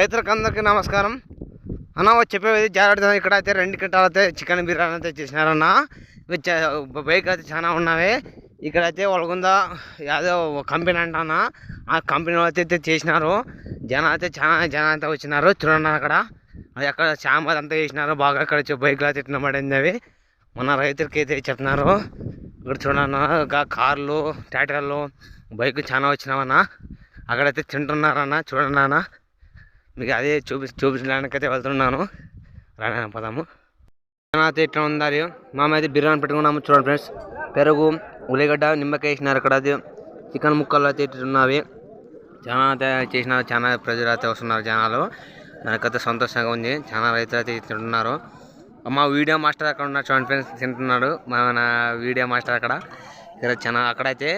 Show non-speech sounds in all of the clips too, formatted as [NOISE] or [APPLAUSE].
రైతులకు అందరికీ నమస్కారం. అన్న వచ్చి చెప్పేది జాగ్రత్త ఇక్కడ అయితే రెండు కింటాలు అయితే చికెన్ బిర్యానీ అయితే చేసినారన్న. బైక్ అయితే చాలా ఉన్నవి. ఇక్కడ అయితే వాళ్ళకుందా యాదో కంపెనీ అంటాన ఆ కంపెనీ అయితే అయితే చేసినారు. జనం అయితే చాలా జనం అయితే వచ్చినారు. చూడండి అక్కడ. అది అక్కడ చాంబర్ అంతా చేసినారు. బాగా ఇక్కడ వచ్చి బైక్లో అయితే తిట్టిన అవి మన రైతులకి అయితే చెప్తున్నారు ఇక్కడ చూడన్న ఇంకా కార్లు ట్రాక్టర్లు బైక్ చాలా వచ్చినావన్న. అక్కడైతే తింటున్నారన్న. చూడండి అన్న. మీకు అదే చూపి చూపించడానికైతే వెళ్తున్నాను. రానా పదాము. అయితే ఇట్లా ఉండాలి మామ అయితే బిర్యానీ పెట్టుకున్నాము చూడండి ఫ్రెండ్స్. పెరుగు ఉల్లిగడ్డ నిమ్మకాయ వేసినారు అక్కడ అది. చికెన్ ముక్కలు అయితే ఉన్నవి. చాలా అయితే చేసినారు చాలా ప్రజలు అయితే వస్తున్నారు జనాలు. నాకైతే సంతోషంగా ఉంది. చాలా రైతులు అయితే తింటున్నారు మా వీడియో మాస్టర్ అక్కడ ఉన్నారు చూడండి ఫ్రెండ్స్ తింటున్నాడు. మన వీడియో మాస్టర్ అక్కడ. ఇక్కడ చాలా అక్కడైతే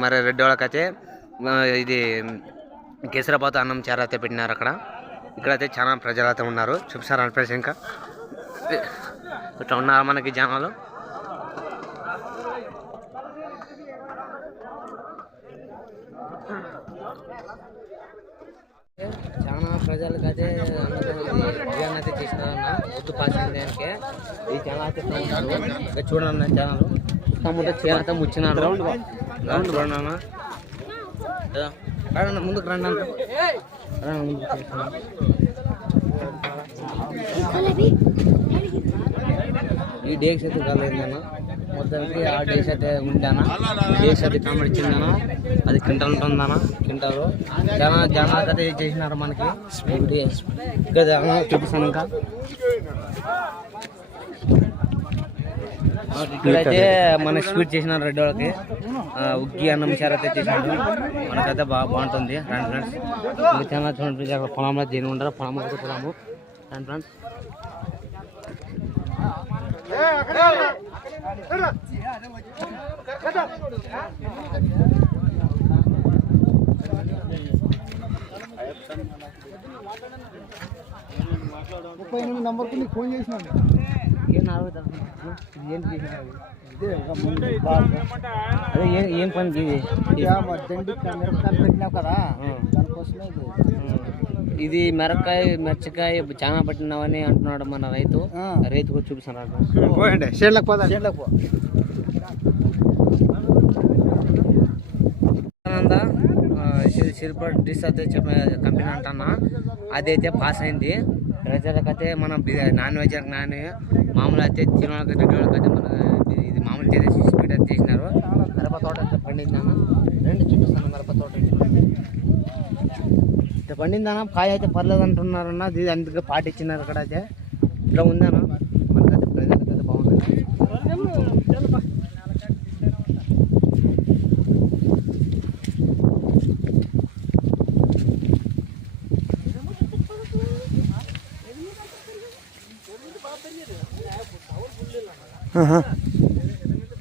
మరి రెడ్డి వాళ్ళకైతే ఇది కేసరపాత అన్నం చారైతే అయితే పెట్టినారు అక్కడ. ఇక్కడైతే చాలా ప్రజలు అయితే ఉన్నారు. చూపిస్తారా ఫ్రెండ్స్ ఇంకా? ఇట్లా ఉన్నారు మనకి జనాలు. చాలా ప్రజలకు అయితే బిర్యానీ అయితే చేసినారన్న వద్దు పాసింది దానికి ఈ చాలా అయితే ఉన్నారు. ఇంకా చూడండి జనాలు. తమ్ముడు చీర అయితే ముచ్చినారు. రండి ముందుకు రండి అన్న. రండి ముందుకు తీసుకురా. ఈ డేక్స్ అయితే కాలేదన్నా మొత్తానికి ఆ డేస్ అయితే ఉండానా డేస్ అయితే కామెడీ ఇచ్చిందనా అది కింటల్ ఉంటుందనా కింటాలు చాలా జనాలు అయితే చేసినారు మనకి? ఇంకా జనం చూపిస్తాను ఇంకా. ఇక్కడైతే మన స్వీట్ చేసిన రెడ్ వాళ్ళకి ఆ, ఉగ్గి అన్నం చారు చేసినాడు మనకైతే బాగా బాగుంటుంది రండి ఫ్రెండ్స్ చాలా చూడండి అక్కడ పొలంలో దేని ఉండరు పొలంలో అయితే పొలము రండి ఫ్రెండ్స్ ముప్పై ఎనిమిది నంబర్కి నీకు ఫోన్ చేసినాను ఏం. అదే పని ఇది? పెట్టినావు కదా. దానికోసమే ఇది. ఇది మిరపకాయ మిర్చికాయ చాలా పట్టినావని అంటున్నాడు మన రైతు. రైతు కూడా చూపిస్తున్నాడు పోయండి. షేడ్లకు పోదా. షేడ్లకు పో. ఆనంద సిల్పర్ డిష్ అయితే కంపెనీ అంటున్నా. అదైతే పాస్ అయింది. ప్రజలకైతే మనం నాన్ వెజ్ నాన్ మామూలు అయితే తినడానికి రెడ్డి అయితే మన ఇది- మామూలు చేసి స్పీడ్ అయితే చేసినారు. మిరప తోట అయితే పండిందానా రెండు చూపిస్తాను మిరప తోట ఇట్లా. పండిందానా కాయ అయితే పర్లేదు అంటున్నారన్న ఇది అందుకే పాటిచ్చినారు అక్కడ అయితే ఇట్లా ఉందన్నా మనకైతే ప్రజలకైతే బాగుంది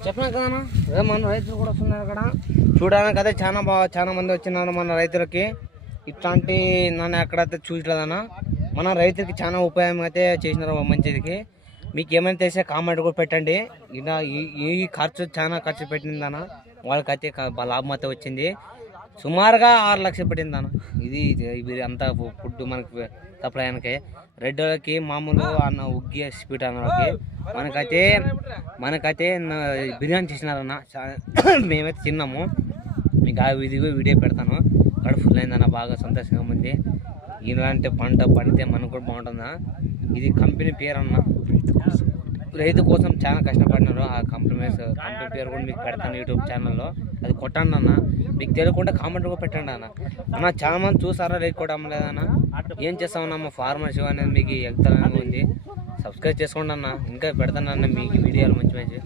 చెప్పినా కదా అదే మన రైతులు కూడా వస్తున్నారు అక్కడ. చూడడానికి అదే చాలా బాగా చాలా మంది వచ్చినారు మన రైతులకి. ఇట్లాంటి నన్ను ఎక్కడైతే చూసలేదన్న మన రైతులకి చాలా ఉపాయం అయితే చేసినారు మంచిదికి. మీకు ఏమైనా తెలిసే కామెంట్ కూడా పెట్టండి. ఇలా ఈ ఈ ఖర్చు చాలా ఖర్చు పెట్టిందన్న వాళ్ళకైతే లాభం అయితే వచ్చింది. సుమారుగా ఆరు లక్షలు పట్టింది అన్న ఇది- ఇది అంతా ఫుడ్ మనకి సప్లయానికి రెడ్ వాళ్ళకి మామూలు అన్న ఉగ్గి స్వీట్ అన్న వాళ్ళకి. మనకైతే మనకైతే నా- బిర్యానీ చేసినారన్న. చా- [COUGHS] మేమైతే తిన్నాము. మీకు ఆ వీడియో వీడియో పెడతాను. అక్కడ ఫుల్ అయిందన్న బాగా సంతోషంగా ఉంది. ఇలాంటి పంట పండితే మనకు కూడా బాగుంటుందా ఇది కంపెనీ పేరు అన్న రైతు కోసం చాలా కష్టపడినారు. ఆ కంపెనీ కంపెనీ పేరు కూడా మీకు పెడతాను యూట్యూబ్ ఛానల్లో. అది కొట్టండి అన్న. మీకు తెలియకుండా కామెంట్ కూడా పెట్టండి అన్న. అన్న చాలా మంది చూసారా రైతు కూడా అమ్మలేదన్న ఏం చేస్తామన్నా మా ఫార్మర్ అనేది మీకు ఎంత ఉంది. సబ్స్క్రైబ్ చేసుకోండి అన్న. ఇంకా పెడతాను అన్న మీకు వీడియోలు మంచి మంచి.